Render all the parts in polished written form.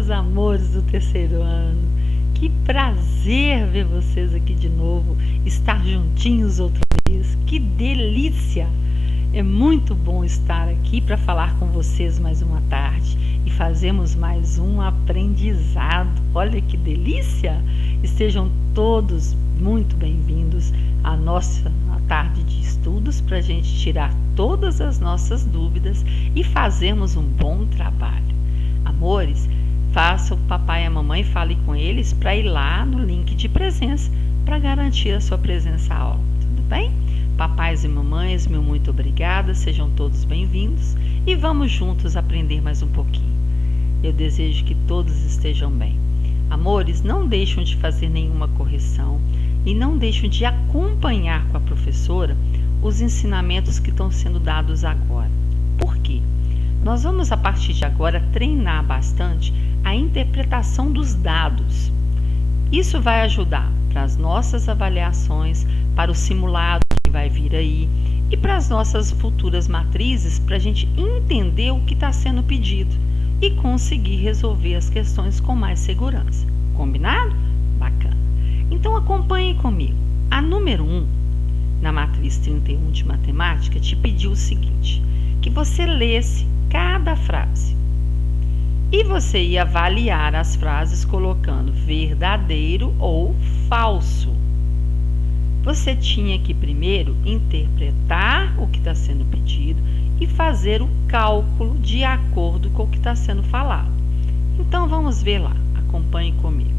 meus amores do terceiro ano. Que prazer ver vocês aqui de novo, estar juntinhos outra vez. Que delícia! É muito bom estar aqui para falar com vocês mais uma tarde e fazermos mais um aprendizado. Olha que delícia! Estejam todos muito bem-vindos à nossa tarde de estudos para a gente tirar todas as nossas dúvidas e fazermos um bom trabalho. Amores, faça o papai e a mamãe, fale com eles para ir lá no link de presença para garantir a sua presença à aula, tudo bem? Papais e mamães, meu muito obrigada, sejam todos bem-vindos e vamos juntos aprender mais um pouquinho. Eu desejo que todos estejam bem. Amores, não deixem de fazer nenhuma correção e não deixem de acompanhar com a professora os ensinamentos que estão sendo dados agora. Por quê? Nós vamos, a partir de agora, treinar bastante a interpretação dos dados. Isso vai ajudar para as nossas avaliações, para o simulado que vai vir aí e para as nossas futuras matrizes, para a gente entender o que está sendo pedido e conseguir resolver as questões com mais segurança. Combinado? Bacana. Então acompanhe comigo. A número 1, na matriz 31 de matemática, te pediu o seguinte, que você lesse cada frase. E você ia avaliar as frases colocando verdadeiro ou falso. Você tinha que primeiro interpretar o que está sendo pedido e fazer o cálculo de acordo com o que está sendo falado. Então vamos ver lá, acompanhe comigo.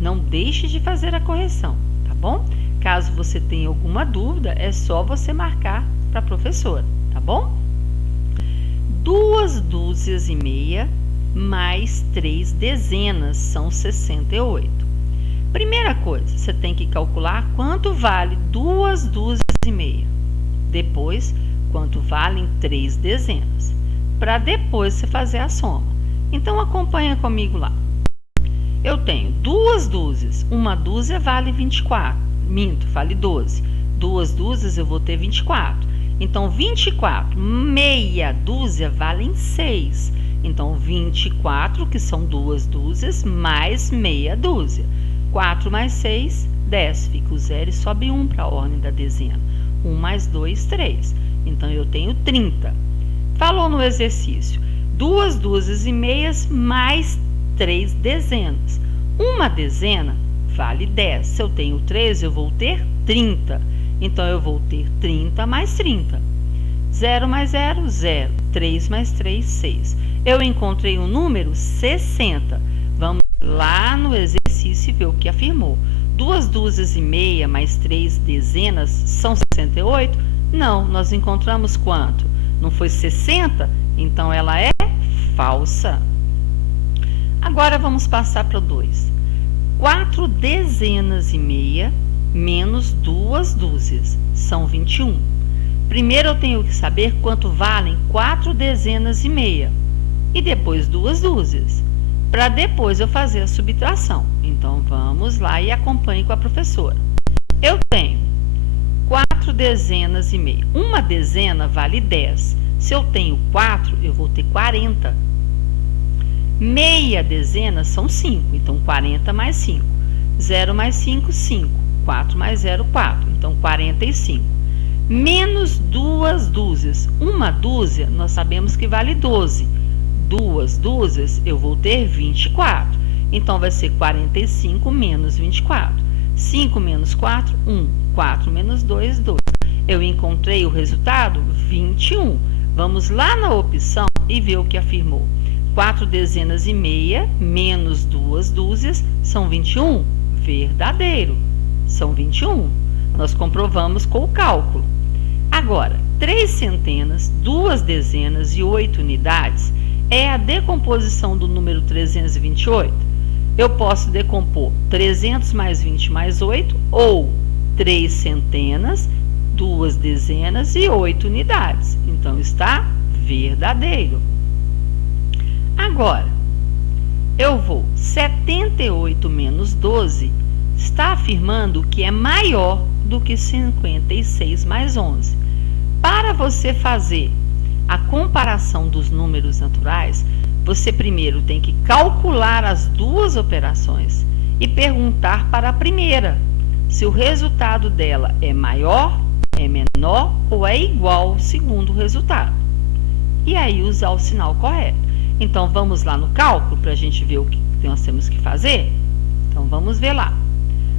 Não deixe de fazer a correção, tá bom? Caso você tenha alguma dúvida, é só você marcar para a professora, tá bom? 2 dúzias e meia mais 3 dezenas são 68. Primeira coisa, você tem que calcular quanto vale 2 dúzias e meia. Depois, quanto valem 3 dezenas. Para depois você fazer a soma. Então, acompanha comigo lá. Eu tenho 2 dúzias. Uma dúzia vale 24. Vale 12. 2 dúzias eu vou ter 24. Então, 24, meia dúzia valem 6. Então, 24, que são 2 dúzias, mais meia dúzia. 4 mais 6, 10. Fica o 0 e sobe 1 para a ordem da dezena. 1 mais 2, 3. Então, eu tenho 30. Falou no exercício. 2 dúzias e meias mais 3 dezenas. Uma dezena vale 10. Se eu tenho 3, eu vou ter 30. Então, eu vou ter 30 mais 30. 0 mais 0, 0. 3 mais 3, 6. Eu encontrei o número 60. Vamos lá no exercício e ver o que afirmou. 2 dúzias e meia mais 3 dezenas são 68? Não, nós encontramos quanto? Não foi 60? Então, ela é falsa. Agora, vamos passar para o 2. 4 dezenas e meia menos 2 dúzias, são 21. Primeiro eu tenho que saber quanto valem 4 dezenas e meia e depois 2 dúzias, para depois eu fazer a subtração. Então, vamos lá e acompanhe com a professora. Eu tenho 4 dezenas e meia. Uma dezena vale 10. Se eu tenho 4, eu vou ter 40. Meia dezena são 5, então 40 mais 5. 0 mais 5, 5. 4 mais 0, 4. Então, 45. Menos 2 dúzias. Uma dúzia, nós sabemos que vale 12. 2 dúzias, eu vou ter 24. Então, vai ser 45 menos 24. 5 menos 4, 1. 4 menos 2, 2. Eu encontrei o resultado? 21. Vamos lá na opção e ver o que afirmou. 4 dezenas e meia menos 2 dúzias são 21. Verdadeiro. São 21. Nós comprovamos com o cálculo. Agora, 3 centenas, 2 dezenas e 8 unidades é a decomposição do número 328. Eu posso decompor 300 mais 20 mais 8 ou 3 centenas, 2 dezenas e 8 unidades. Então, está verdadeiro. Agora, eu vou 78 menos 12 está afirmando que é maior do que 56 mais 11. Para você fazer a comparação dos números naturais, Você primeiro tem que calcular as duas operações e perguntar para a primeira se o resultado dela é maior, é menor ou é igual ao segundo resultado. E aí usar o sinal correto. Então vamos lá no cálculo para a gente ver o que nós temos que fazer? Então vamos ver lá.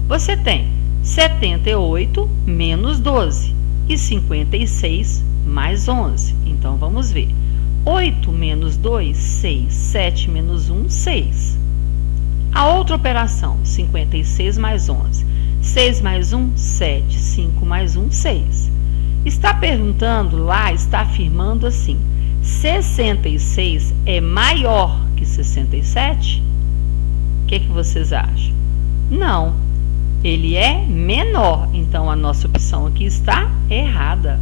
Você tem 78 menos 12 e 56 mais 11. Então vamos ver. 8 menos 2, 6. 7 menos 1, 6. A outra operação, 56 mais 11. 6 mais 1, 7. 5 mais 1, 6. Está perguntando lá, está afirmando assim: 66 é maior que 67? O que vocês acham? Não, ele é menor. Então a nossa opção aqui está errada.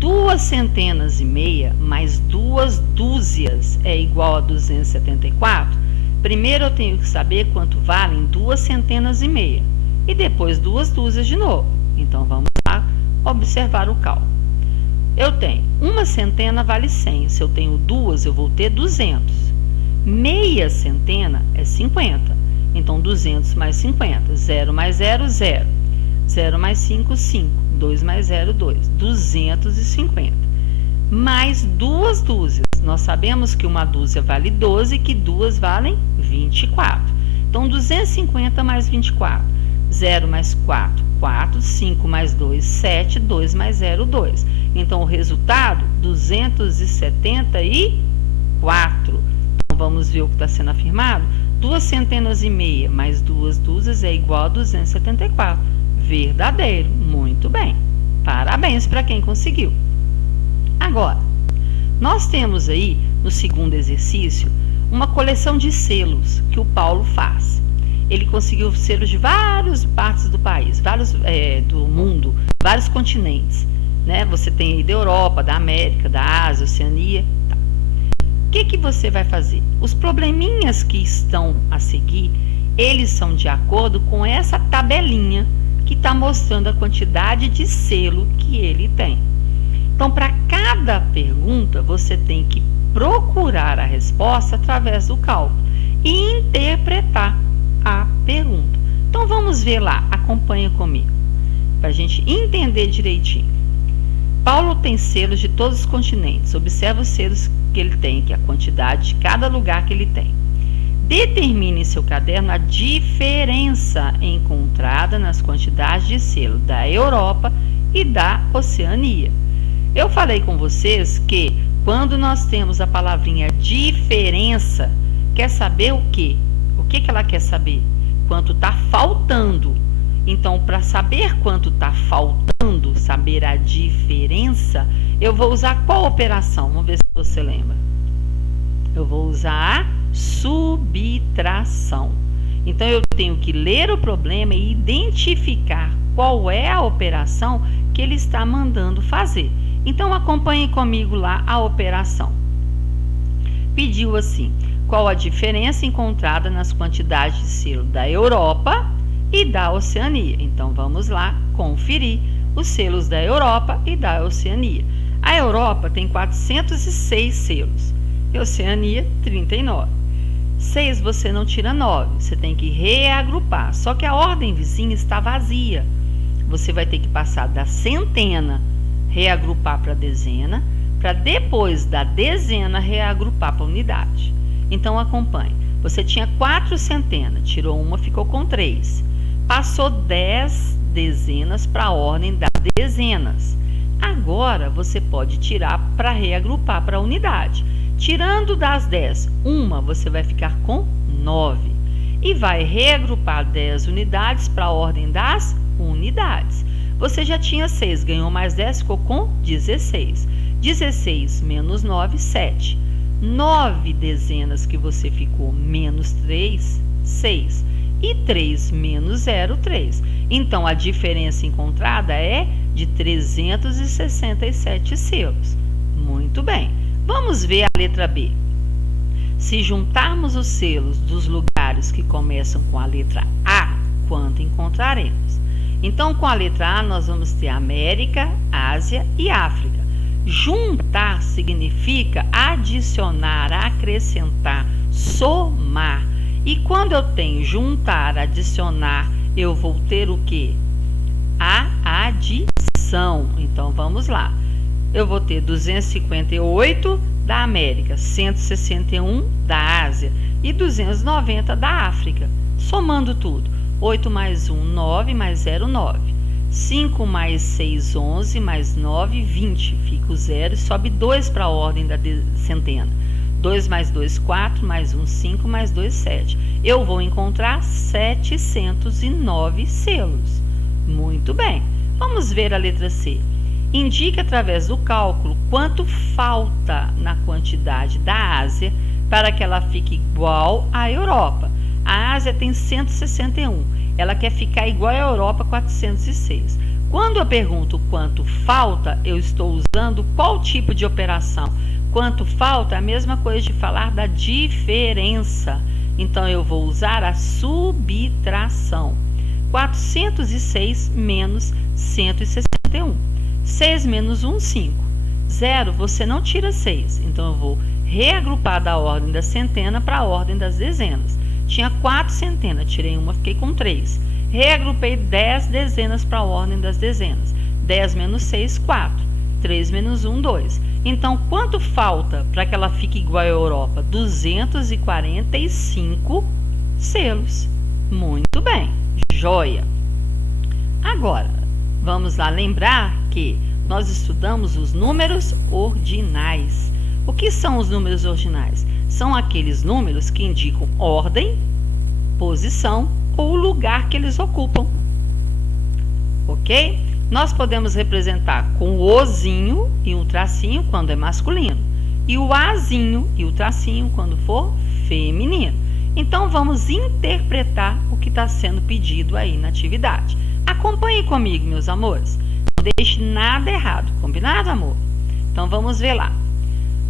2 centenas e meia mais 2 dúzias é igual a 274? Primeiro eu tenho que saber quanto valem 2 centenas e meia. E depois 2 dúzias de novo. Então vamos lá observar o cálculo. Eu tenho 1 centena vale 100. Se eu tenho 2, eu vou ter 200. Meia centena é 50. Então 200 mais 50. 0 mais 0, 0. 0 mais 5, 5. 2 mais 0, 2. 250. Mais 2 dúzias. Nós sabemos que uma dúzia vale 12 e que 2 valem 24. Então 250 mais 24. 0 mais 4, 4. 5 mais 2, 7. 2 mais 0, 2. Então o resultado, 274. Então vamos ver o que está sendo afirmado. 2 centenas e meia mais 2 dúzias é igual a 274. Verdadeiro. Muito bem. Parabéns para quem conseguiu. Agora, nós temos aí, no segundo exercício, uma coleção de selos que o Paulo faz. Ele conseguiu selos de várias partes do país, do mundo, vários continentes. Né? Você tem aí da Europa, da América, da Ásia, Oceania. Tá. O que você vai fazer? Os probleminhas que estão a seguir, eles são de acordo com essa tabelinha que está mostrando a quantidade de selo que ele tem. Então, para cada pergunta, você tem que procurar a resposta através do cálculo e interpretar a pergunta. Então, vamos ver lá, acompanha comigo, para a gente entender direitinho. Paulo tem selos de todos os continentes. Observa os selos que ele tem, que é a quantidade de cada lugar que ele tem. Determine em seu caderno a diferença encontrada nas quantidades de selo da Europa e da Oceania. Eu falei com vocês que quando nós temos a palavrinha diferença, quer saber o quê? O que ela quer saber? Quanto está faltando. Então, para saber quanto está faltando, saber a diferença, eu vou usar qual operação? Vamos ver se você lembra. Eu vou usar a subtração. Então, eu tenho que ler o problema e identificar qual é a operação que ele está mandando fazer. Então, acompanhe comigo lá a operação. Pediu assim: qual a diferença encontrada nas quantidades de selo da Europa e da Oceania? Então, vamos lá conferir os selos da Europa e da Oceania. A Europa tem 406 selos. E a Oceania, 39. 6 você não tira 9, você tem que reagrupar. Só que a ordem vizinha está vazia. Você vai ter que passar da centena, reagrupar para a dezena, para depois da dezena reagrupar para a unidade. Então acompanhe. Você tinha 4 centenas, tirou uma, ficou com 3. Passou 10 dezenas para a ordem das dezenas. Agora você pode tirar para reagrupar para a unidade. Tirando das 10, uma você vai ficar com 9. E vai reagrupar 10 unidades para a ordem das unidades. Você já tinha 6, ganhou mais 10, ficou com 16. 16 menos 9, 7. 9 dezenas que você ficou menos 3, 6. E 3 menos 0, 3. Então, a diferença encontrada é de 367 selos. Muito bem. Vamos ver a letra B. Se juntarmos os selos dos lugares que começam com a letra A, quanto encontraremos? Então, com a letra A, nós vamos ter América, Ásia e África. Juntar significa adicionar, acrescentar, somar. E quando eu tenho juntar, adicionar, eu vou ter o quê? A adição. Então, vamos lá. Eu vou ter 258 da América, 161 da Ásia e 290 da África. Somando tudo, 8 mais 1, 9, mais 0, 9. 5 mais 6, 11, mais 9, 20. Fica o 0 e sobe 2 para a ordem da centena. 2 mais 2, 4, mais 1, 5, mais 2, 7. Eu vou encontrar 709 selos. Muito bem. Vamos ver a letra C. Indique através do cálculo quanto falta na quantidade da Ásia para que ela fique igual à Europa. A Ásia tem 161. Ela quer ficar igual à Europa, 406. Quando eu pergunto quanto falta, eu estou usando qual tipo de operação? Quanto falta é a mesma coisa de falar da diferença. Então, eu vou usar a subtração. 406 menos 161. 6 menos 1, 5. 0, você não tira 6. Então, eu vou reagrupar da ordem da centena para a ordem das dezenas. Tinha 4 centenas, tirei uma, fiquei com 3. Reagrupei 10 dezenas para a ordem das dezenas. 10 menos 6, 4. 3 menos 1, 2. Então, quanto falta para que ela fique igual à Europa? 245 selos. Muito bem, joia. Agora, vamos lá lembrar que nós estudamos os números ordinais. O que são os números ordinais? São aqueles números que indicam ordem, posição ou lugar que eles ocupam. Ok? Nós podemos representar com o ozinho e um tracinho quando é masculino, e o azinho e o tracinho quando for feminino. Então, vamos interpretar o que está sendo pedido aí na atividade. Acompanhe comigo, meus amores. Não deixe nada errado, combinado, amor? Então, vamos ver lá.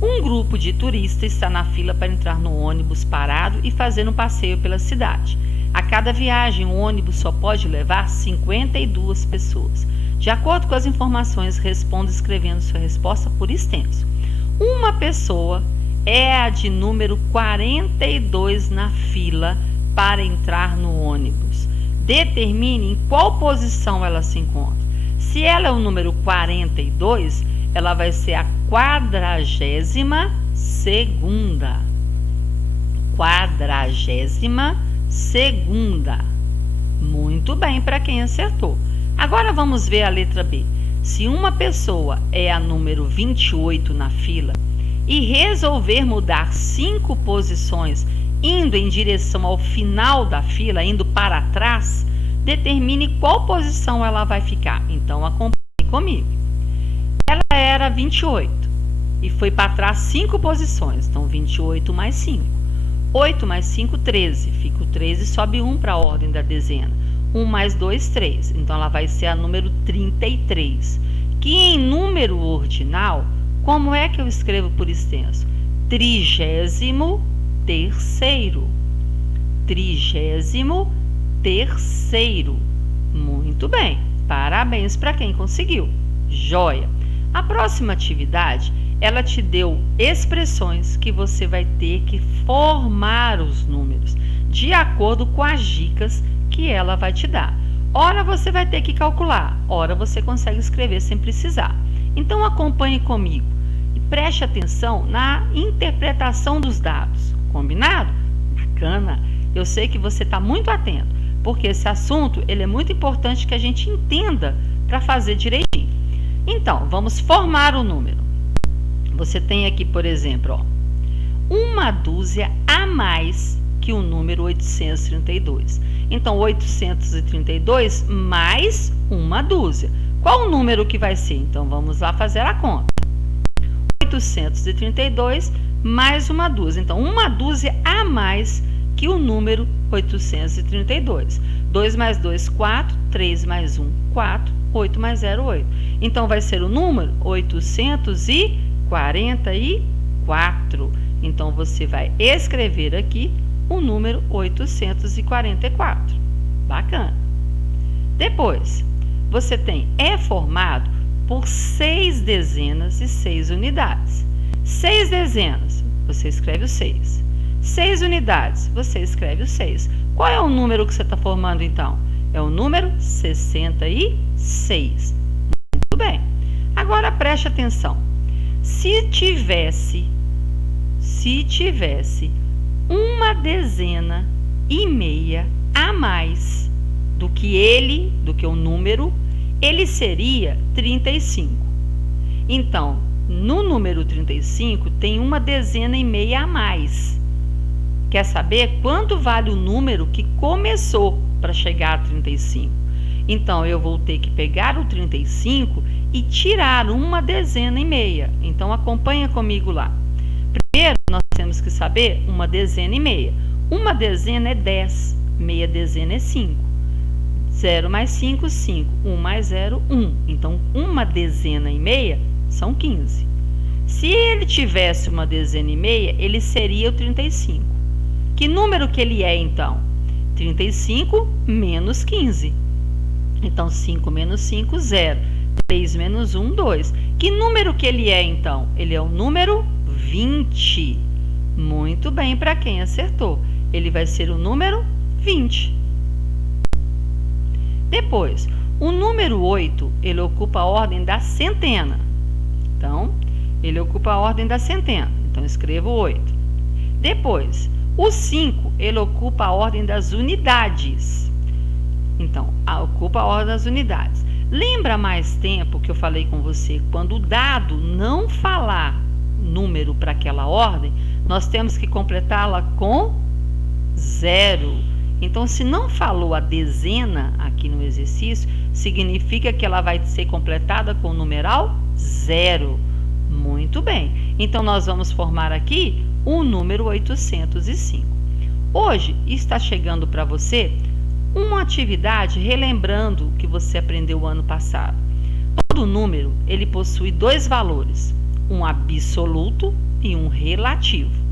Um grupo de turistas está na fila para entrar no ônibus parado e fazer um passeio pela cidade. A cada viagem, o ônibus só pode levar 52 pessoas. De acordo com as informações, responda escrevendo sua resposta por extenso. Uma pessoa é a de número 42 na fila para entrar no ônibus. Determine em qual posição ela se encontra. Se ela é o número 42, ela vai ser a 42ª. 42ª. Muito bem para quem acertou. Agora vamos ver a letra B. Se uma pessoa é a número 28 na fila e resolver mudar 5 posições, indo em direção ao final da fila, indo para trás, determine qual posição ela vai ficar. Então, acompanhe comigo. Ela era 28 e foi para trás 5 posições. Então, 28 mais 5. 8 mais 5, 13. Fica o 13 e sobe 1 para a ordem da dezena. 1 mais 2, 3. Então, ela vai ser a número 33. Que em número ordinal, como é que eu escrevo por extenso? 33º. 33º. Muito bem. Parabéns para quem conseguiu. Joia. A próxima atividade, ela te deu expressões que você vai ter que formar os números de acordo com as dicas que ela vai te dar. Ora você vai ter que calcular, ora você consegue escrever sem precisar. Então acompanhe comigo e preste atenção na interpretação dos dados. Combinado? Bacana! Eu sei que você está muito atento, porque esse assunto ele é muito importante que a gente entenda para fazer direitinho. Então, vamos formar o número. Você tem aqui, por exemplo, uma dúzia a mais que o número 832. Então, 832 mais uma dúzia. Qual o número que vai ser? Então, vamos lá fazer a conta. 832 mais uma dúzia. Então, uma dúzia a mais que o número 832. 2 mais 2, 4. 3 mais 1, 4. 8 mais 0, 8. Então, vai ser o número 844. Então, você vai escrever aqui o número 844. Bacana. Depois, você tem, é formado por 6 dezenas e 6 unidades. 6 dezenas, você escreve o 6. 6 unidades, você escreve o 6. Qual é o número que você está formando, então? É o número 66. Muito bem. Agora preste atenção. Se tivesse uma dezena e meia a mais do que o número, ele seria 35. Então, no número 35 tem uma dezena e meia a mais. Quer saber quanto vale o número que começou para chegar a 35? Então, eu vou ter que pegar o 35 e tirar uma dezena e meia. Então, acompanha comigo lá. Primeiro, nós temos que saber uma dezena e meia. Uma dezena é 10, meia dezena é 5. 0 mais 5, 5. 1 mais 0, 1. Então, uma dezena e meia são 15. Se ele tivesse uma dezena e meia, ele seria o 35. Que número que ele é, então? 35 menos 15. Então, 5 menos 5, 0. 3 menos 1, 2. Que número que ele é, então? Ele é o número 20. Muito bem, para quem acertou. Ele vai ser o número 20. Depois, o número 8, ele ocupa a ordem da centena. Então, ele ocupa a ordem da centena. Então, escrevo 8. Depois, o 5, ele ocupa a ordem das unidades. Então, ocupa a ordem das unidades. Lembra mais tempo que eu falei com você, quando o dado não falar número para aquela ordem, nós temos que completá-la com 0. Então, se não falou a dezena aqui no exercício, significa que ela vai ser completada com o numeral 0. Muito bem. Então, nós vamos formar aqui o número 805. Hoje está chegando para você uma atividade relembrando o que você aprendeu o ano passado. Todo número, ele possui dois valores, um absoluto e um relativo.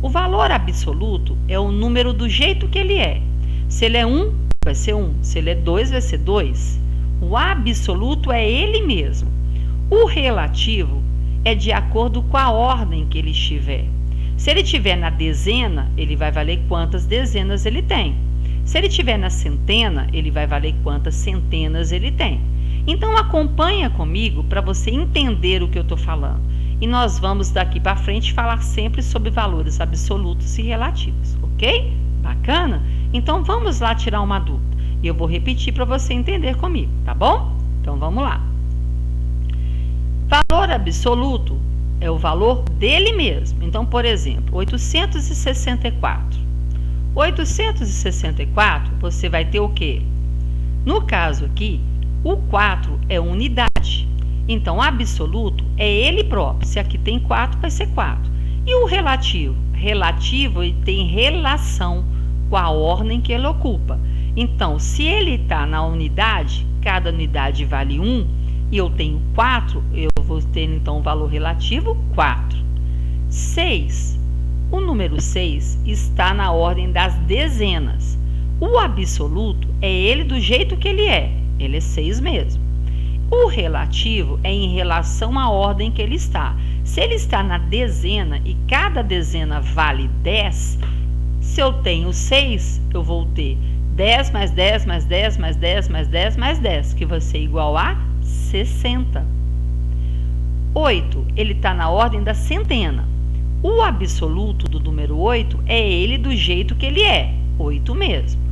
O valor absoluto é o número do jeito que ele é. Se ele é 1, vai ser 1. Se ele é 2, vai ser 2. O absoluto é ele mesmo. O relativo é de acordo com a ordem que ele estiver. Se ele estiver na dezena, ele vai valer quantas dezenas ele tem. Se ele estiver na centena, ele vai valer quantas centenas ele tem. Então, acompanha comigo para você entender o que eu estou falando. E nós vamos daqui para frente falar sempre sobre valores absolutos e relativos, ok? Bacana? Então, vamos lá tirar uma dúvida. E eu vou repetir para você entender comigo, tá bom? Então, vamos lá. Valor absoluto é o valor dele mesmo. Então, por exemplo, 864. 864, você vai ter o quê? No caso aqui, o 4 é unidade. Então, absoluto é ele próprio. Se aqui tem 4, vai ser 4. E o relativo? Relativo, ele tem relação com a ordem que ele ocupa. Então, se ele está na unidade, cada unidade vale 1, e eu tenho 4, eu vou ter, então, o valor relativo 4. 6. O número 6 está na ordem das dezenas. O absoluto é ele do jeito que ele é. Ele é 6 mesmo. O relativo é em relação à ordem que ele está. Se ele está na dezena e cada dezena vale 10, se eu tenho 6, eu vou ter 10 mais 10 mais 10 mais 10 mais 10 mais 10, que vai ser igual a 60. 8, ele está na ordem da centena. O absoluto do número 8 é ele do jeito que ele é, 8 mesmo.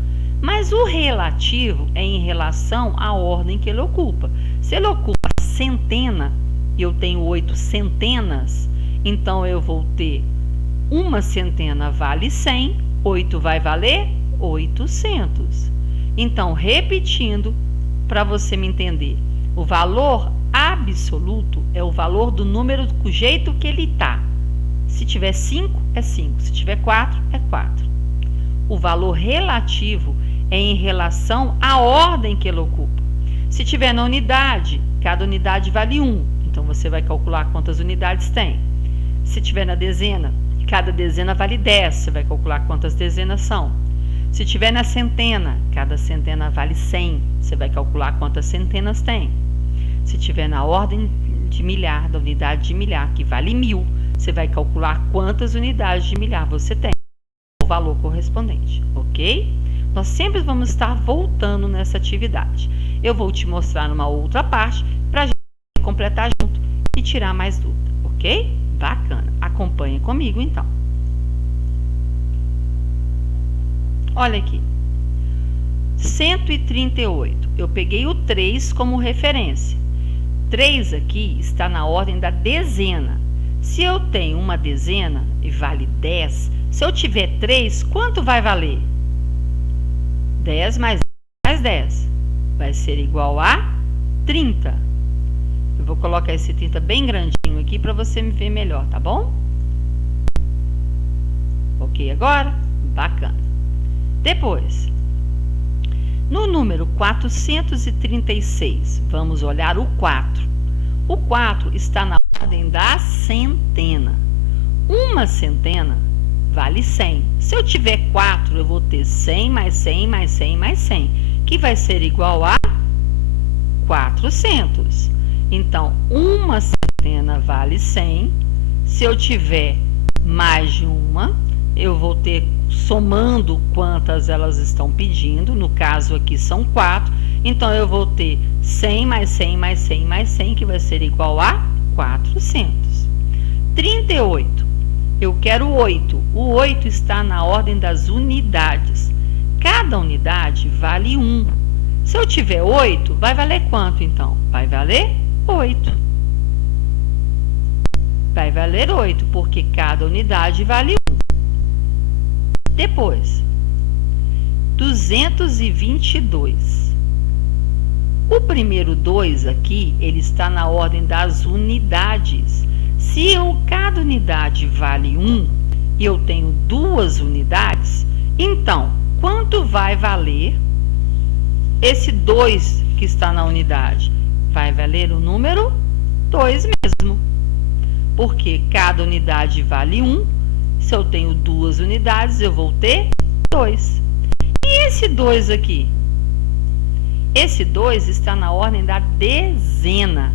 Mas o relativo é em relação à ordem que ele ocupa. Se ele ocupa centena e eu tenho 8 centenas, então eu vou ter uma centena vale 100, 8 vai valer 800. Então, repetindo para você me entender, o valor absoluto é o valor do número do jeito que ele está. Se tiver 5, é 5. Se tiver 4, é 4. O valor relativo é em relação à ordem que ele ocupa. Se tiver na unidade, cada unidade vale 1. Então, você vai calcular quantas unidades tem. Se tiver na dezena, cada dezena vale 10. Você vai calcular quantas dezenas são. Se tiver na centena, cada centena vale 100. Você vai calcular quantas centenas tem. Se tiver na ordem de milhar, da unidade de milhar, que vale 1000, você vai calcular quantas unidades de milhar você tem, o valor correspondente, ok? Nós sempre vamos estar voltando nessa atividade. Eu vou te mostrar numa outra parte para a gente completar junto e tirar mais dúvida, ok? Bacana. Acompanha comigo, então. Olha aqui. 138. Eu peguei o 3 como referência. 3 aqui está na ordem da dezena. Se eu tenho uma dezena e vale 10, se eu tiver 3, quanto vai valer? 10 mais 10 vai ser igual a 30. Eu vou colocar esse 30 bem grandinho aqui para você me ver melhor, tá bom? Ok agora? Bacana. Depois, no número 436, vamos olhar o 4. O 4 está na ordem da centena. Uma centena vale 100. Se eu tiver 4, eu vou ter 100 mais 100 mais 100 mais 100, que vai ser igual a 400. Então, uma centena vale 100. Se eu tiver mais de uma, eu vou ter, somando quantas elas estão pedindo, no caso aqui são 4, então eu vou ter 100 mais 100 mais 100 mais 100, que vai ser igual a 400. 38. Eu quero 8. O 8 está na ordem das unidades. Cada unidade vale 1. Se eu tiver 8, vai valer quanto então? Vai valer 8. Vai valer 8, porque cada unidade vale 1. Depois, 222. O primeiro 2 aqui, ele está na ordem das unidades. Se cada unidade vale 1 e eu tenho 2 unidades, então, quanto vai valer esse 2 que está na unidade? Vai valer o número 2 mesmo. Porque cada unidade vale 1. Se eu tenho 2 unidades, eu vou ter 2. E esse 2 aqui? Esse 2 está na ordem da dezena.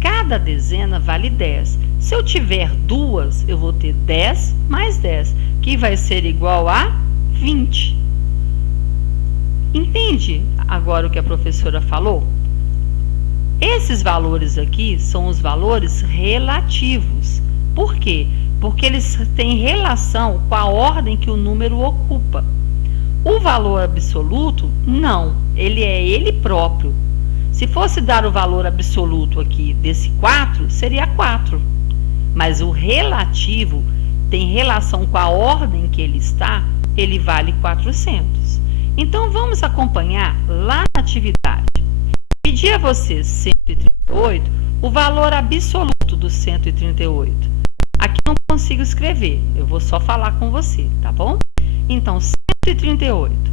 Cada dezena vale 10. Se eu tiver 2, eu vou ter 10 mais 10, que vai ser igual a 20. Entende agora o que a professora falou? Esses valores aqui são os valores relativos. Por quê? Porque eles têm relação com a ordem que o número ocupa. O valor absoluto, não. Ele é ele próprio. Se fosse dar o valor absoluto aqui desse 4, seria 4. Mas o relativo tem relação com a ordem que ele está, ele vale 400. Então, vamos acompanhar lá na atividade. Pedi a você 138, o valor absoluto do 138. Aqui eu não consigo escrever, eu vou só falar com você, tá bom? Então, 138.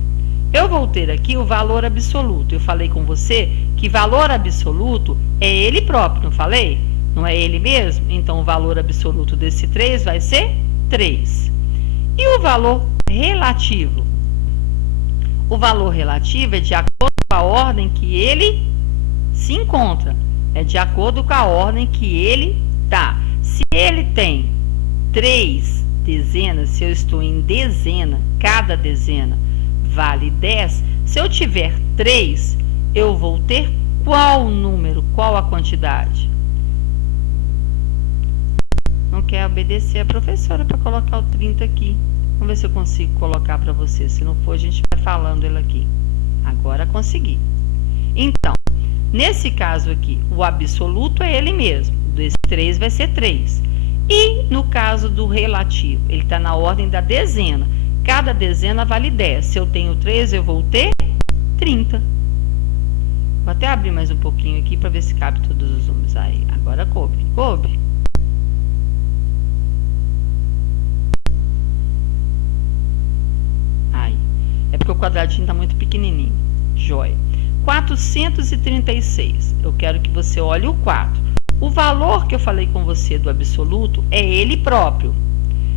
Eu vou ter aqui o valor absoluto. Eu falei com você que valor absoluto é ele próprio, não falei? Não é ele mesmo? Então, o valor absoluto desse 3 vai ser 3. E o valor relativo? O valor relativo é de acordo com a ordem que ele se encontra. É de acordo com a ordem que ele está. Se ele tem 3 dezenas, se eu estou em dezena, cada dezena vale 10. Se eu tiver 3, eu vou ter qual número, qual a quantidade? Não quer obedecer a professora para colocar o 30 aqui. Vamos ver se eu consigo colocar para você. Se não for, a gente vai falando ele aqui. Agora consegui. Então, nesse caso aqui, o absoluto é ele mesmo. Desse 3 vai ser 3. E no caso do relativo, ele está na ordem da dezena. Cada dezena vale 10. Se eu tenho 3, eu vou ter 30. Vou até abrir mais um pouquinho aqui para ver se cabe todos os números. Aí, agora coube. Coube. Aí. É porque o quadradinho está muito pequenininho. Joia. 436. Eu quero que você olhe o 4. O valor que eu falei com você do absoluto é ele próprio.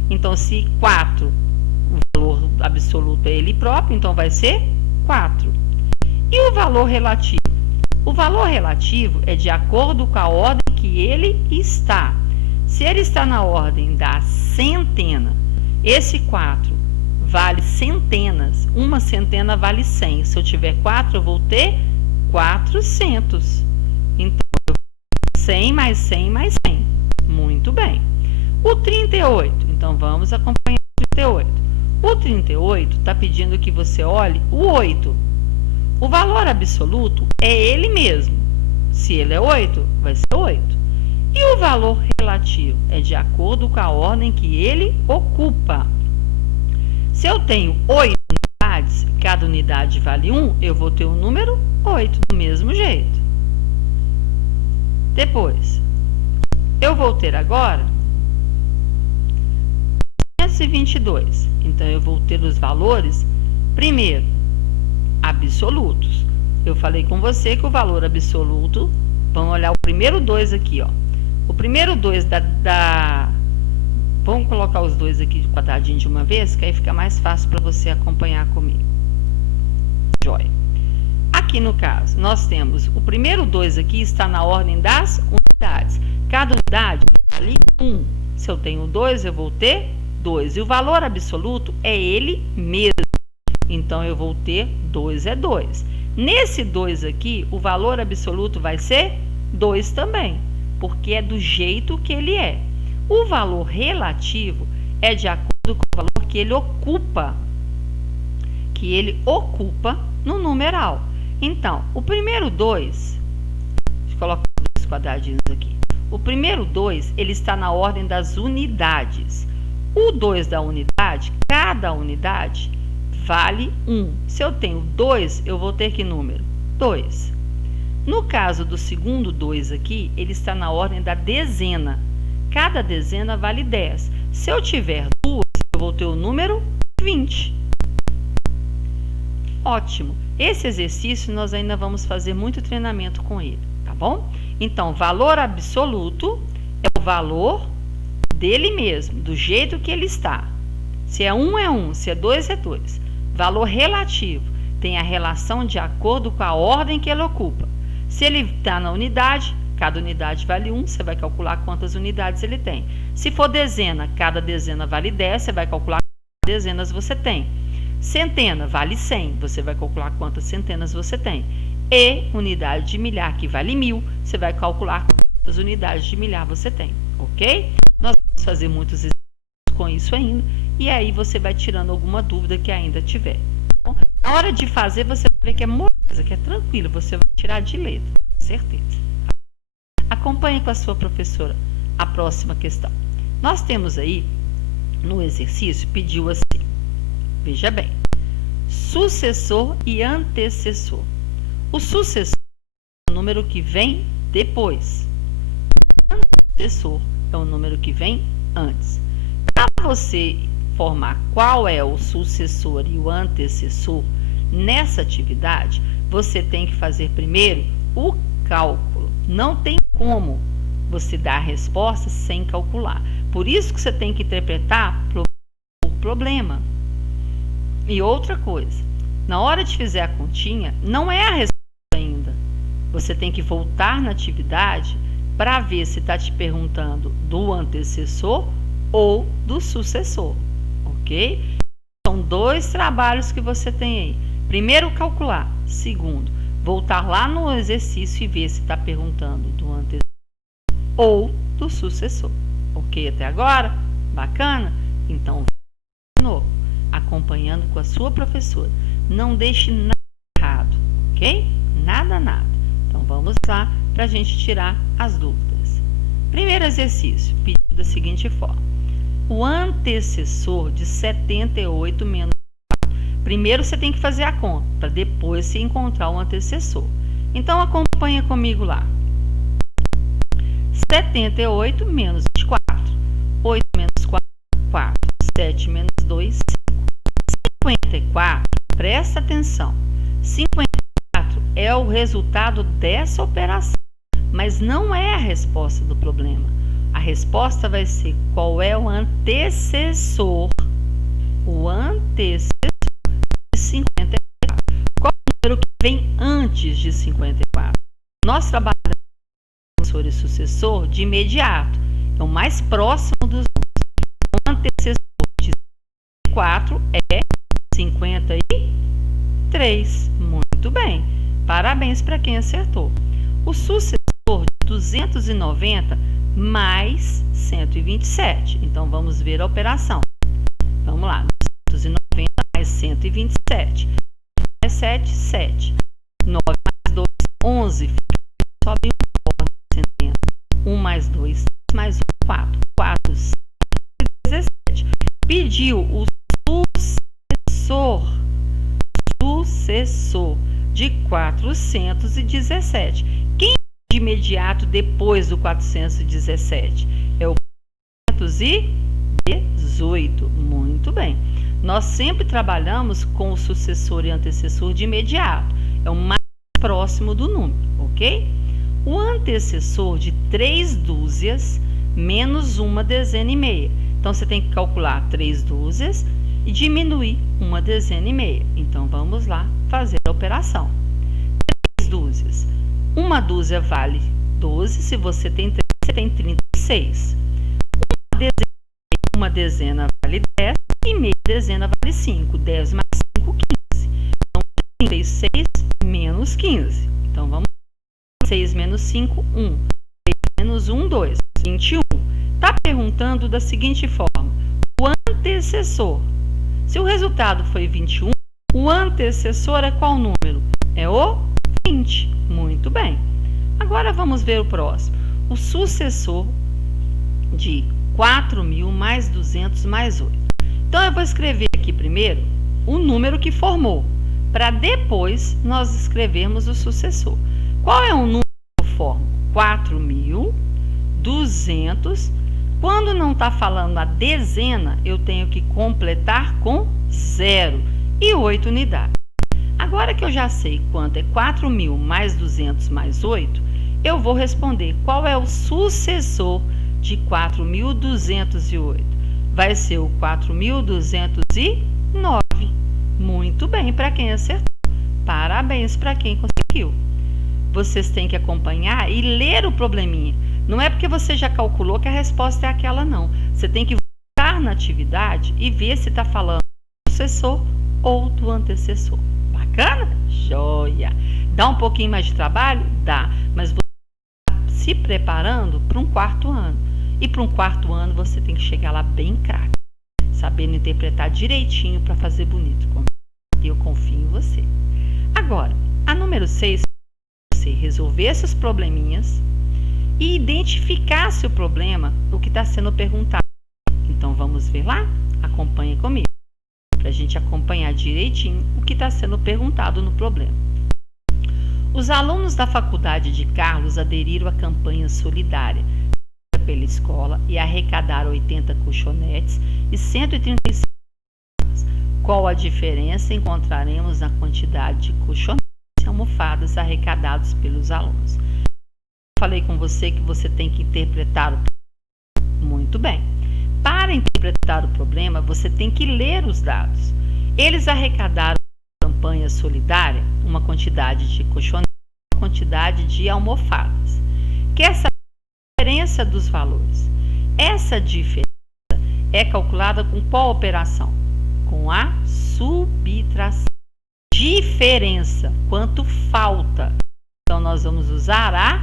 Então, se 4, o valor absoluto é ele próprio, então vai ser 4. E o valor relativo? O valor relativo é de acordo com a ordem que ele está. Se ele está na ordem da centena, esse 4 vale centenas. Uma centena vale 100. Se eu tiver 4, eu vou ter 400. Então, 100 mais 100 mais 100. Muito bem. O 38. Então, vamos acompanhar o 38. O 38 está pedindo que você olhe o 8. O valor absoluto é ele mesmo. Se ele é 8, vai ser 8. E o valor relativo é de acordo com a ordem que ele ocupa. Se eu tenho 8 unidades, cada unidade vale 1, eu vou ter o número 8 do mesmo jeito. Depois, eu vou ter agora 222. Então, eu vou ter os valores, primeiro, absolutos. Eu falei com você que o valor absoluto, vamos olhar o primeiro 2 aqui, ó. O primeiro 2 vamos colocar os dois aqui de quadradinho de uma vez, que aí fica mais fácil para você acompanhar comigo. Joia. Aqui no caso, nós temos o primeiro 2 aqui está na ordem das unidades. Cada unidade vale 1. Se eu tenho 2, eu vou ter 2. E o valor absoluto é ele mesmo. Então, eu vou ter 2 é 2. Nesse 2 aqui, o valor absoluto vai ser 2 também, porque é do jeito que ele é. O valor relativo é de acordo com o valor que ele ocupa no numeral. Então, o primeiro 2, deixa eu colocar os quadradinhos aqui. O primeiro 2, ele está na ordem das unidades. O 2 da unidade, cada unidade vale 1. Se eu tenho 2, eu vou ter que número? 2. No caso do segundo 2 aqui, ele está na ordem da dezena. Cada dezena vale 10. Se eu tiver 2, eu vou ter o número 20. Ótimo. Esse exercício nós ainda vamos fazer muito treinamento com ele, tá bom? Então, valor absoluto é o valor dele mesmo, do jeito que ele está. Se é 1, é 1. Se é 2, é 2. Valor relativo tem a relação de acordo com a ordem que ele ocupa. Se ele está na unidade, cada unidade vale 1, você vai calcular quantas unidades ele tem. Se for dezena, cada dezena vale 10, você vai calcular quantas dezenas você tem. Centena vale 100, você vai calcular quantas centenas você tem. E unidade de milhar, que vale 1000, você vai calcular quantas unidades de milhar você tem, ok? Nós vamos fazer muitos exercícios com isso ainda, e aí você vai tirando alguma dúvida que ainda tiver. Bom, na hora de fazer, você vai ver que é moleza, que é tranquilo, você vai tirar de letra, com certeza. Acompanhe com a sua professora a próxima questão. Nós temos aí, no exercício, pediu assim, veja bem, sucessor e antecessor. O sucessor é o número que vem depois. O antecessor é o número que vem antes. Para você formar qual é o sucessor e o antecessor nessa atividade, você tem que fazer primeiro o cálculo. Não tem como você dar a resposta sem calcular. Por isso que você tem que interpretar o problema. E outra coisa, na hora de fazer a continha, não é a resposta ainda. Você tem que voltar na atividade para ver se está te perguntando do antecessor ou do sucessor, ok? São dois trabalhos que você tem aí. Primeiro, calcular. Segundo, voltar lá no exercício e ver se está perguntando do antecessor ou do sucessor. Ok até agora? Bacana? Então, de novo, acompanhando com a sua professora. Não deixe nada errado, ok? Nada, nada. Então, vamos lá para a gente tirar as dúvidas. Primeiro exercício, pedido da seguinte forma. O antecessor de 78 menos 4. Primeiro você tem que fazer a conta, para depois você encontrar o antecessor. Então, acompanha comigo lá. 78 menos 24. 8 menos 4, 4. 7 menos 2, 5. 54, presta atenção. 54 é o resultado dessa operação, mas não é a resposta do problema. A resposta vai ser qual é o antecessor. O antecessor de 54. Qual é o número que vem antes de 54? nós trabalhamos com o antecessor e sucessor de imediato. É o mais próximo dos números. O antecessor de 4 é 53. Muito bem. Parabéns para quem acertou. O sucessor de 290 mais 127. Então, vamos ver a operação. Vamos lá. 290 mais 127. Mais 7, 7. 9 mais 2, 11. Sobe um centena. 1 mais 2, 3 mais 1, 4. 4, 5, 17. Pediu o sucessor de 417. Quem de imediato depois do 417? É o 418. Muito bem. Nós sempre trabalhamos com o sucessor e antecessor de imediato. É o mais próximo do número, ok? O antecessor de 3 dúzias menos uma dezena e meia. Então, você tem que calcular 3 dúzias e diminuir uma dezena e meia. Então, vamos lá fazer a operação. 3 dúzias. Uma dúzia vale 12. Se você tem 3, você tem 36. Uma dezena vale 10 e meia dezena vale 5. 10 mais 5, 15. Então, 36 menos 15. Então, vamos. 6 menos 5, 1. 6 menos 1, 2. 21. Está perguntando da seguinte forma. O antecessor. Se o resultado foi 21, o antecessor é qual número? É o 20. Muito bem. Agora vamos ver o próximo. O sucessor de 4.000 mais 200 mais 8. Então, eu vou escrever aqui primeiro o número que formou, para depois nós escrevermos o sucessor. Qual é o número que eu formo? 4.200. Quando não está falando a dezena, eu tenho que completar com 0 e 8 unidades. Agora que eu já sei quanto é 4.000 mais 200 mais 8, eu vou responder qual é o sucessor de 4.208. Vai ser o 4.209. Muito bem para quem acertou. Parabéns para quem conseguiu. Vocês têm que acompanhar e ler o probleminha. Não é porque você já calculou que a resposta é aquela, não. Você tem que voltar na atividade e ver se está falando do sucessor ou do antecessor. Bacana? Joia! Dá um pouquinho mais de trabalho? Dá. Mas você está se preparando para um 4º ano. E para um 4º ano você tem que chegar lá bem craque, sabendo interpretar direitinho para fazer bonito. Eu confio em você. Agora, a número 6, você resolver esses probleminhas e identificar se o problema, o que está sendo perguntado. Então, vamos ver lá? Acompanhe comigo, para a gente acompanhar direitinho o que está sendo perguntado no problema. Os alunos da Faculdade de Carlos aderiram à campanha solidária pela escola e arrecadaram 80 colchonetes e 136. Qual a diferença encontraremos na quantidade de colchonetes e almofadas arrecadados pelos alunos? Falei com você que você tem que interpretar o problema. Muito bem. Para interpretar o problema, você tem que ler os dados. Eles arrecadaram na campanha solidária uma quantidade de colchonetes e uma quantidade de almofadas. Quer saber a diferença dos valores? Essa diferença é calculada com qual operação? Com a subtração. Diferença, quanto falta. Então, nós vamos usar a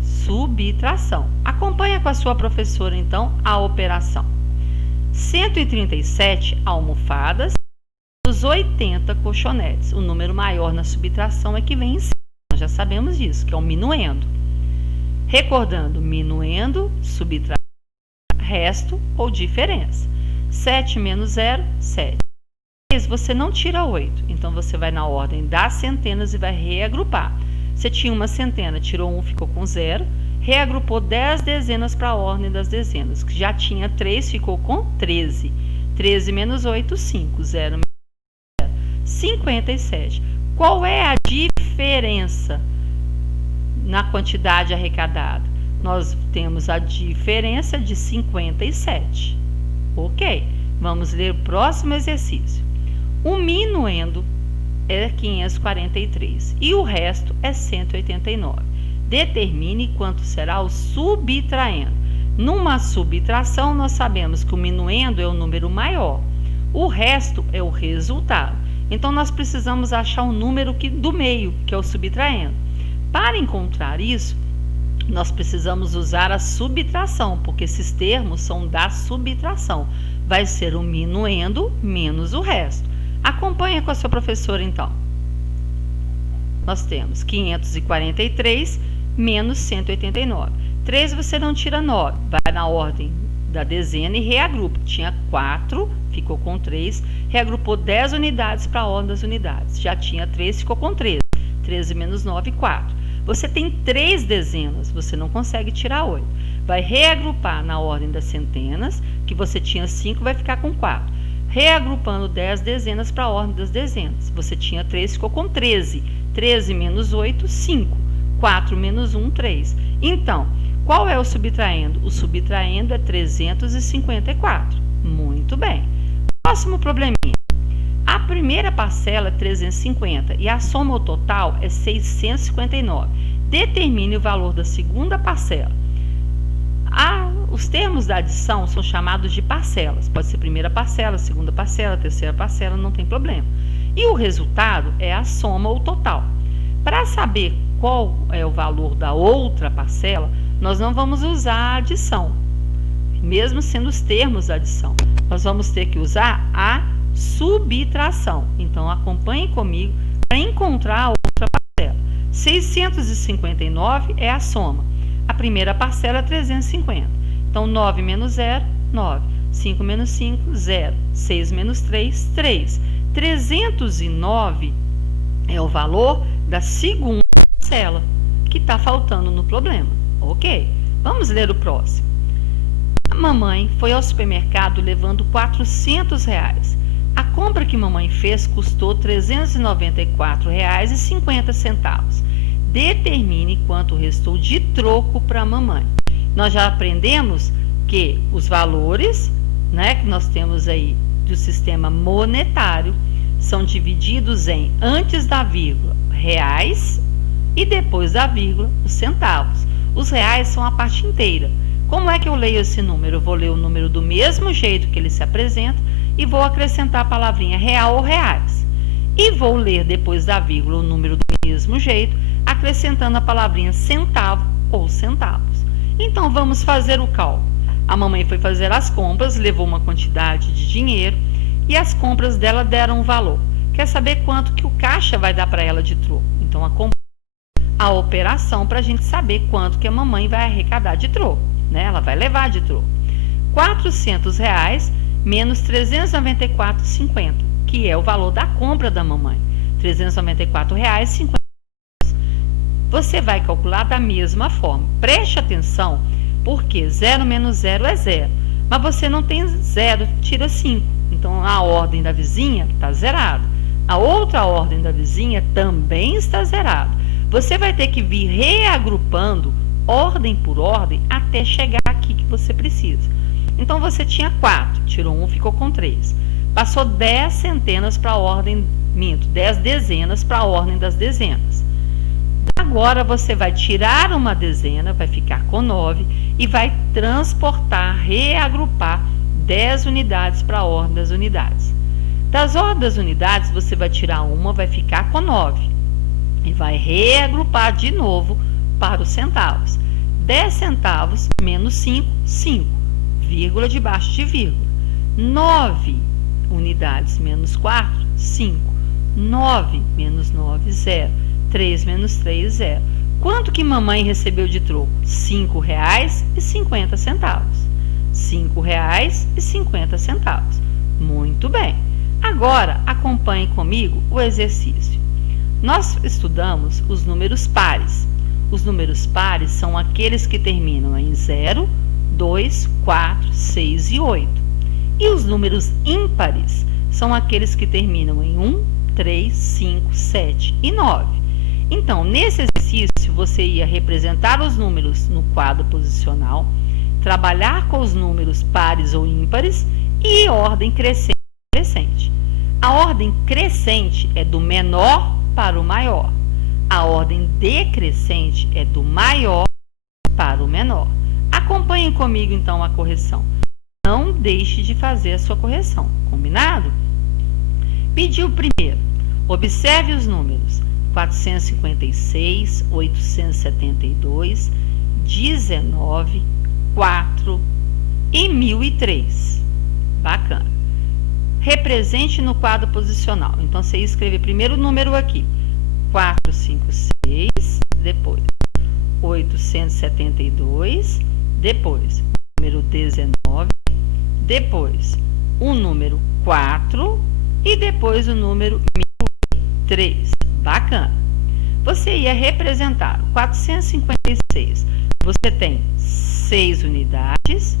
subtração. Acompanha com a sua professora, então, a operação. 137 almofadas, os 80 colchonetes. O número maior na subtração é que vem em cima. Nós já sabemos disso, que é o minuendo. Recordando, minuendo, subtração, resto ou diferença. 7 menos 0, 7. Você não tira 8, então você vai na ordem das centenas e vai reagrupar. Você tinha uma centena, tirou 1, ficou com 0, reagrupou 10 dezenas para a ordem das dezenas, que já tinha 3, ficou com 13. 13 menos 8, 5. 0 menos 0, 57. Qual é a diferença na quantidade arrecadada? Nós temos a diferença de 57. Ok, vamos ler o próximo exercício. O minuendo é 543 e o resto é 189. Determine quanto será o subtraendo. Numa subtração, nós sabemos que o minuendo é o número maior. O resto é o resultado. Então, nós precisamos achar o número do meio, que é o subtraendo. Para encontrar isso, nós precisamos usar a subtração, porque esses termos são da subtração. Vai ser o minuendo menos o resto. Acompanha com a sua professora, então. Nós temos 543 menos 189. 3 você não tira 9, vai na ordem da dezena e reagrupa. Tinha 4, ficou com 3, reagrupou 10 unidades para a ordem das unidades. Já tinha 3, ficou com 13. 13 menos 9, 4. Você tem 3 dezenas, você não consegue tirar 8. Vai reagrupar na ordem das centenas, que você tinha 5, vai ficar com 4. Reagrupando 10 dezenas para a ordem das dezenas. Você tinha 3, ficou com 13. 13 menos 8, 5. 4 menos 1, 3. Então, qual é o subtraendo? O subtraendo é 354. Muito bem. Próximo probleminha. A primeira parcela é 350 e a soma ao total é 659. Determine o valor da segunda parcela. Os termos da adição são chamados de parcelas. Pode ser primeira parcela, segunda parcela, terceira parcela, não tem problema. E o resultado é a soma ou total. Para saber qual é o valor da outra parcela, nós não vamos usar a adição, mesmo sendo os termos da adição. Nós vamos ter que usar a subtração. Então, acompanhe comigo para encontrar a outra parcela. 659 é a soma. A primeira parcela é 350. Então, 9 menos 0, 9. 5 menos 5, 0. 6 menos 3, 3. 309 é o valor da segunda parcela, que está faltando no problema. Ok? Vamos ler o próximo. A mamãe foi ao supermercado levando R$400. A compra que mamãe fez custou R$ 394,50. Determine quanto restou de troco para a mamãe. Nós já aprendemos que os valores, né, que nós temos aí do sistema monetário são divididos em, antes da vírgula, reais e depois da vírgula, os centavos. Os reais são a parte inteira. Como é que eu leio esse número? Eu vou ler o número do mesmo jeito que ele se apresenta e vou acrescentar a palavrinha real ou reais. E vou ler depois da vírgula o número do mesmo jeito, acrescentando a palavrinha centavo ou centavos. Então, vamos fazer o cálculo. A mamãe foi fazer as compras, levou uma quantidade de dinheiro e as compras dela deram um valor. Quer saber quanto que o caixa vai dar para ela de troco? Então, a operação para a gente saber quanto que a mamãe vai arrecadar de troco, né? Ela vai levar de troco. R$400 menos 394,50, que é o valor da compra da mamãe. R$394,50. Você vai calcular da mesma forma. Preste atenção, porque 0 menos 0 é 0. Mas você não tem 0, tira 5. Então, a ordem da vizinha está zerada. A outra ordem da vizinha também está zerada. Você vai ter que vir reagrupando, ordem por ordem, até chegar aqui que você precisa. Então, você tinha 4, tirou 1, ficou com 3. Passou 10 centenas para a ordem, 10 dezenas para a ordem das dezenas. Agora, você vai tirar uma dezena, vai ficar com 9, e vai transportar, reagrupar 10 unidades para a ordem das unidades. Das ordens das unidades, você vai tirar uma, vai ficar com 9. E vai reagrupar de novo para os centavos. 10 centavos menos 5, 5. Vírgula debaixo de vírgula. 9 unidades menos 4, 5. 9 menos 9, 0. 3 menos 3, 0. Quanto que mamãe recebeu de troco? R$ 5,50. R$ 5,50. Muito bem. Agora, acompanhe comigo o exercício. Nós estudamos os números pares. Os números pares são aqueles que terminam em 0, 2, 4, 6 e 8. E os números ímpares são aqueles que terminam em 1, 3, 5, 7 e 9. Então, nesse exercício, você ia representar os números no quadro posicional, trabalhar com os números pares ou ímpares e ordem crescente. A ordem crescente é do menor para o maior. A ordem decrescente é do maior para o menor. Acompanhe comigo então a correção. Não deixe de fazer a sua correção, combinado? Pediu primeiro. Observe os números 456, 872, 19, 4 e 1003. Bacana. Represente no quadro posicional. Então, você escreve primeiro o número aqui. 456, depois 872, depois o número 19, depois o número 4 e depois o número 1003. Bacana. Você ia representar 456. Você tem 6 unidades,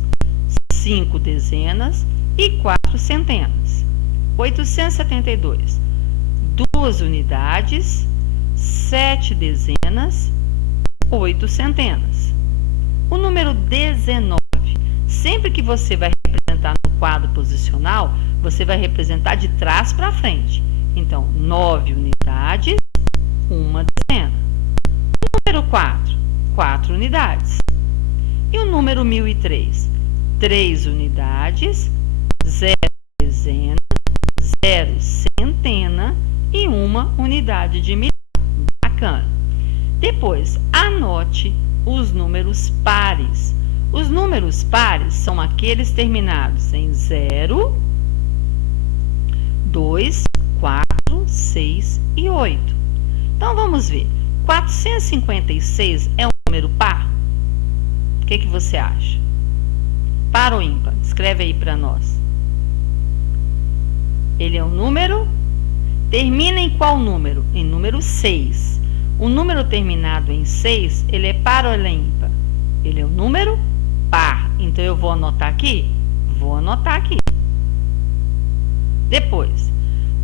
5 dezenas e 4 centenas. 872, 2 unidades, 7 dezenas, 8 centenas. O número 19, sempre que você vai representar no quadro posicional, você vai representar de trás para frente. Então, 9 unidades, 1 dezena. O número 4, 4 unidades. E o número 1003, 3 unidades, 0 dezena, 0 centena e 1 unidade de milhar. Bacana. Depois, anote os números pares. Os números pares são aqueles terminados em 0, 2, 4, 6 e 8. Então, vamos ver. 456 é um número par? O que você acha? Par ou ímpar? Escreve aí para nós. Ele é um número? Termina em qual número? Em número 6. O número terminado em 6, ele é par ou ele é ímpar? Ele é um número par. Então, eu vou anotar aqui? Vou anotar aqui. Depois,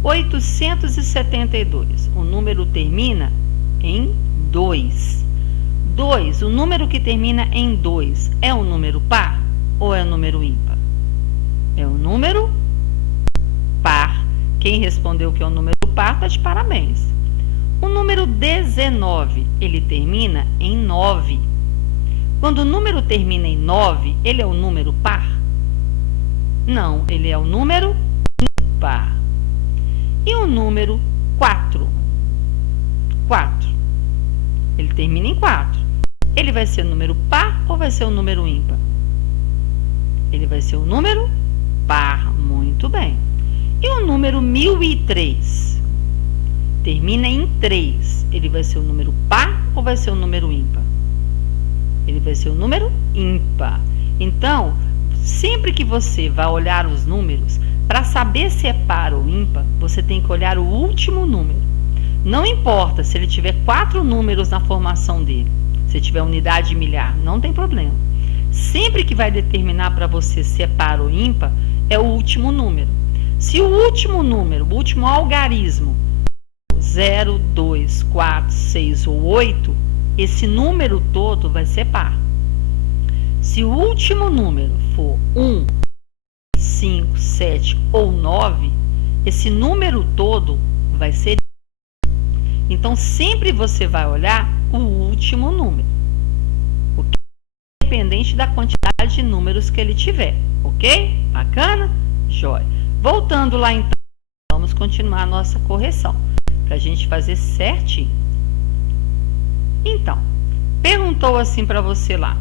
872. O número termina em 2. 2, o número que termina em 2 é um número par ou é um número ímpar? É um número par. Quem respondeu que é um número par está de parabéns. O número 19, ele termina em 9. Quando o número termina em 9, ele é um número par? Não, ele é um número ímpar. E o número 4? 4. Ele termina em 4. Ele vai ser um número par ou vai ser um número ímpar? Ele vai ser um número par. Muito bem. E o número 1003? Termina em 3. Ele vai ser um número par ou vai ser um número ímpar? Ele vai ser um número ímpar. Então, sempre que você vai olhar os números, para saber se é par ou ímpar, você tem que olhar o último número. Não importa se ele tiver 4 números na formação dele. Se tiver unidade milhar, não tem problema. Sempre que vai determinar para você se é par ou ímpar, é o último número. Se o último número, o último algarismo, 0, 2, 4, 6 ou 8, esse número todo vai ser par. Se o último número for 1, 5, 7 ou 9, esse número todo vai ser ímpar. Então, sempre você vai olhar o último número, independente da quantidade de números que ele tiver, ok? Bacana? Jóia. Voltando lá então, vamos continuar a nossa correção, para a gente fazer certinho. Então, perguntou assim para você lá.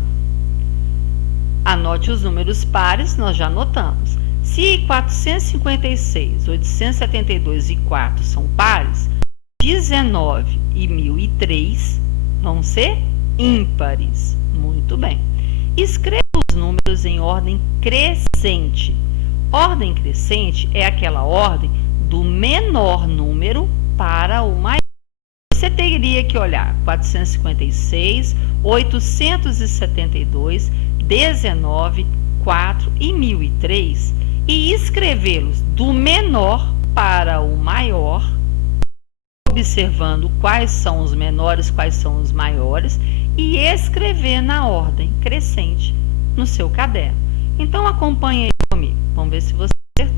Anote os números pares, nós já anotamos. Se 456, 872 e 4 são pares, 19 e 1003 vão ser ímpares. Muito bem. Escreva os números em ordem crescente. Ordem crescente é aquela ordem do menor número para o maior. Você teria que olhar 456, 872, 19, 4 e 1003 e escrevê-los do menor para o maior, observando quais são os menores, quais são os maiores, e escrever na ordem crescente no seu caderno. Então, acompanhe aí comigo. Vamos ver se você acertou.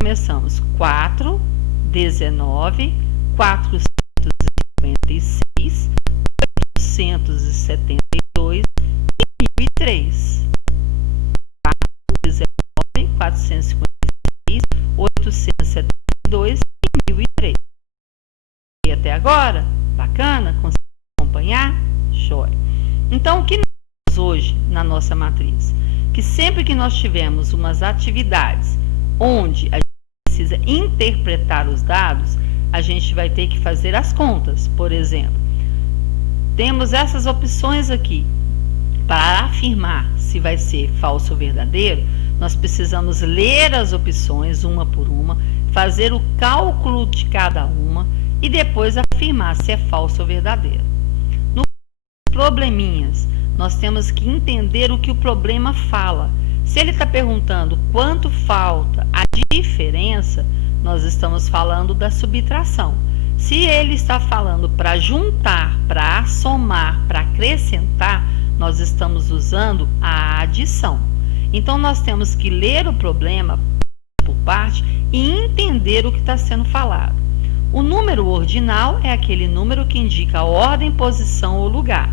Começamos 4, 19, 452, 856, 872 e 1003. 456, 872 e 1003. E até agora? Bacana? Consegue acompanhar? Joia. Então, o que nós temos hoje na nossa matriz? Que sempre que nós tivermos umas atividades onde a gente precisa interpretar os dados, a gente vai ter que fazer as contas. Por exemplo, temos essas opções aqui. Para afirmar se vai ser falso ou verdadeiro, nós precisamos ler as opções uma por uma, fazer o cálculo de cada uma e depois afirmar se é falso ou verdadeiro. Nos probleminhas, nós temos que entender o que o problema fala. Se ele está perguntando quanto falta a diferença, nós estamos falando da subtração. Se ele está falando para juntar, para somar, para acrescentar, nós estamos usando a adição. Então, nós temos que ler o problema por parte e entender o que está sendo falado. O número ordinal é aquele número que indica a ordem, posição ou lugar.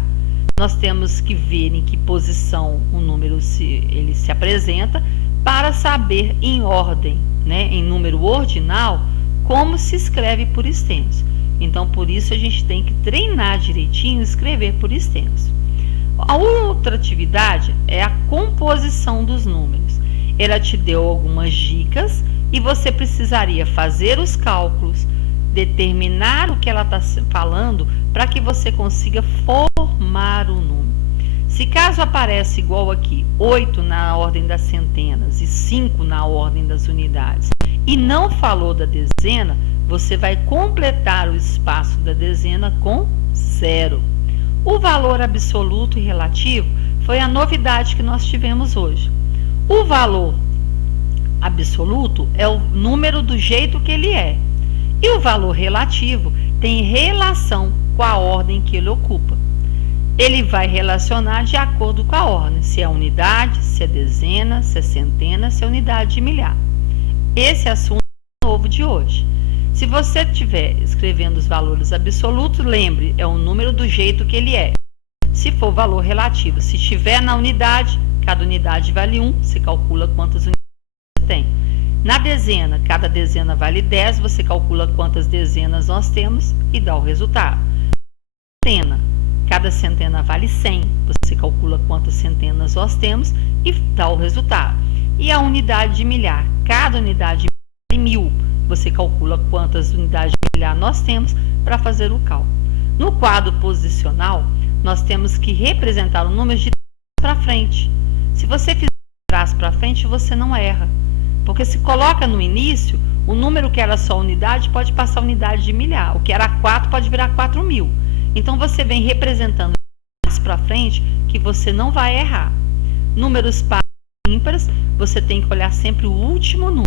Nós temos que ver em que posição o número ele se apresenta para saber em ordem, né, em número ordinal, como se escreve por extenso. Então, por isso, a gente tem que treinar direitinho e escrever por extenso. A outra atividade é a composição dos números. Ela te deu algumas dicas e você precisaria fazer os cálculos, determinar o que ela está falando para que você consiga formar o número. Se caso aparece igual aqui, 8 na ordem das centenas e 5 na ordem das unidades, e não falou da dezena, você vai completar o espaço da dezena com 0. O valor absoluto e relativo foi a novidade que nós tivemos hoje. O valor absoluto é o número do jeito que ele é. E o valor relativo tem relação com a ordem que ele ocupa. Ele vai relacionar de acordo com a ordem, se é unidade, se é dezena, se é centena, se é unidade de milhar. Esse é assunto novo de hoje. Se você estiver escrevendo os valores absolutos, lembre, é o número do jeito que ele é. Se for valor relativo, se estiver na unidade, cada unidade vale 1, você calcula quantas unidades você tem. Na dezena, cada dezena vale 10, você calcula quantas dezenas nós temos e dá o resultado. Centena, cada centena vale 100, você calcula quantas centenas nós temos e dá o resultado. E a unidade de milhar, cada unidade de milhar vale 1000. Você calcula quantas unidades de milhar nós temos para fazer o cálculo. No quadro posicional, nós temos que representar o número de trás para frente. Se você fizer de trás para frente, você não erra. Porque se coloca no início, o número que era só unidade pode passar unidade de milhar. O que era 4 pode virar 4.000. Então, você vem representando de trás para frente que você não vai errar. Números pares e ímpares, você tem que olhar sempre o último número.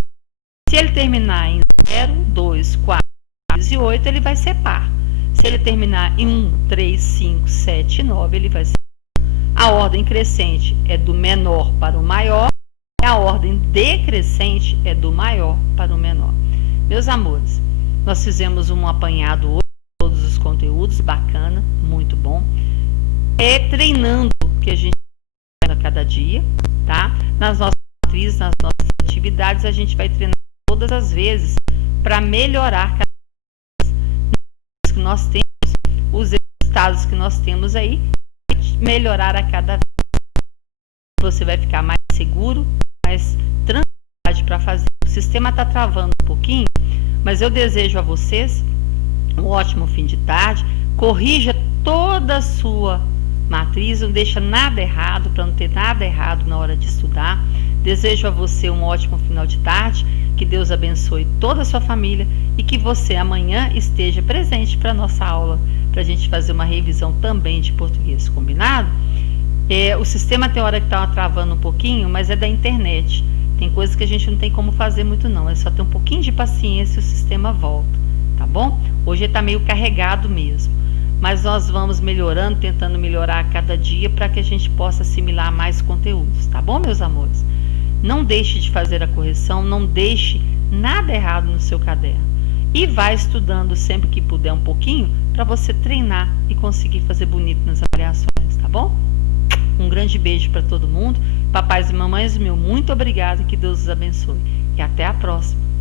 Se ele terminar em 0, 2, 4, 6 e 8, ele vai ser par. Se ele terminar em 1, 3, 5, 7 e 9, ele vai ser par. A ordem crescente é do menor para o maior, e a ordem decrescente é do maior para o menor. Meus amores, nós fizemos um apanhado hoje de todos os conteúdos, bacana, muito bom. É treinando que a gente treina cada dia, tá? Nas nossas matrizes, nas nossas atividades, a gente vai treinar todas as vezes para melhorar cada vez que nós temos, os resultados que nós temos aí, melhorar a cada vez. Você vai ficar mais seguro, mais tranquilidade para fazer. O sistema está travando um pouquinho, mas eu desejo a vocês um ótimo fim de tarde. Corrija toda a sua matriz, não deixa nada errado, para não ter nada errado na hora de estudar. Desejo a você um ótimo final de tarde. Que Deus abençoe toda a sua família e que você amanhã esteja presente para a nossa aula, para a gente fazer uma revisão também de português, combinado? O sistema tem hora que está travando um pouquinho, mas é da internet. Tem coisas que a gente não tem como fazer muito não, é só ter um pouquinho de paciência e o sistema volta, tá bom? Hoje está meio carregado mesmo, mas nós vamos melhorando, tentando melhorar a cada dia para que a gente possa assimilar mais conteúdos, tá bom, meus amores? Não deixe de fazer a correção, não deixe nada errado no seu caderno. E vai estudando sempre que puder um pouquinho para você treinar e conseguir fazer bonito nas avaliações, tá bom? Um grande beijo para todo mundo. Papais e mamães, meu muito obrigado, que Deus os abençoe. E até a próxima.